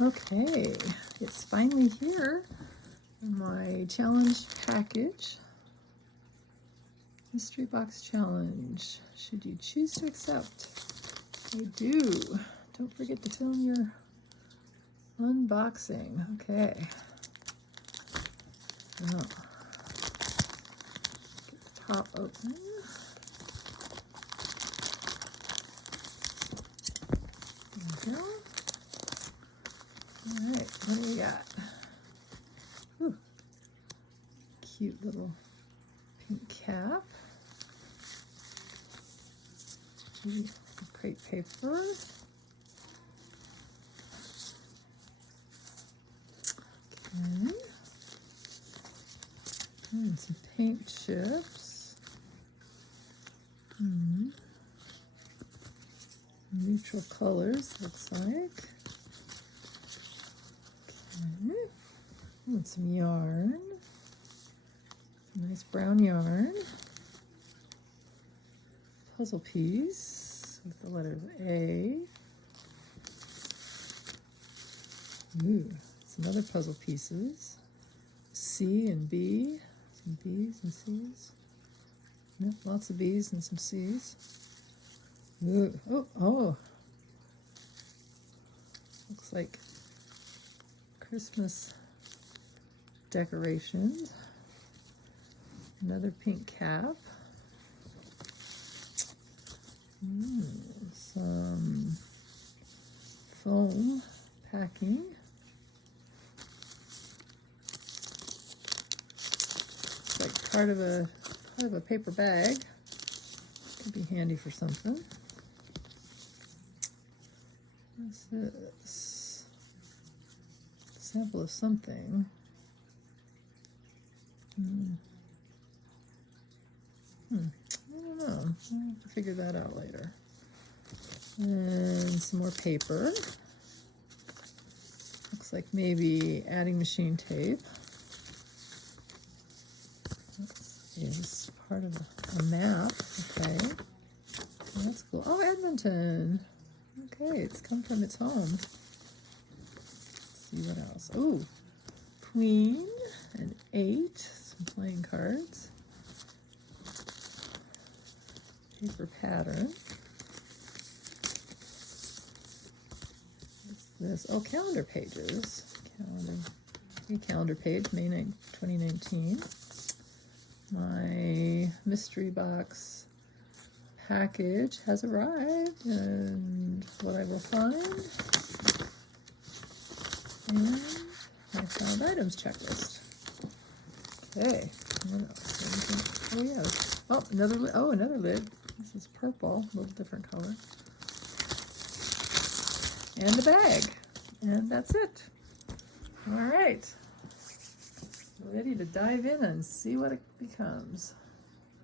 Okay, it's finally here. My challenge package. Mystery box challenge. Should you choose to accept? I do. Don't forget to film your unboxing. Okay. Oh. Get the top open. There we go. All right, what do we got? Ooh, cute little pink cap. Crepe paper. Okay. And some paint chips. Neutral colors, looks like. Okay. And some yarn. Nice brown yarn. Puzzle piece with the letter A. Ooh, some other puzzle pieces. C and B. Some B's and C's. Yep, lots of B's and some C's. Ooh, oh. Looks like Christmas decorations. Another pink cap. Some foam packing. It's like part of a paper bag. Could be handy for something. What's this? Sample of something. I don't know. I'll have to figure that out later. And some more paper. Looks like maybe adding machine tape. This is part of a map. Okay. That's cool. Oh, Edmonton. Okay, it's come from its home. Let's see what else. Oh, Queen and 8. Some playing cards. Paper pattern. What's this? Oh, calendar pages. Calendar page, May 9, 2019. My mystery box package has arrived, and what I will find, and my found items checklist. Okay, what else? Oh yes. Oh, another lid. Oh, another lid. This is purple, a little different color. And a bag. And that's it. All right. Ready to dive in and see what it becomes.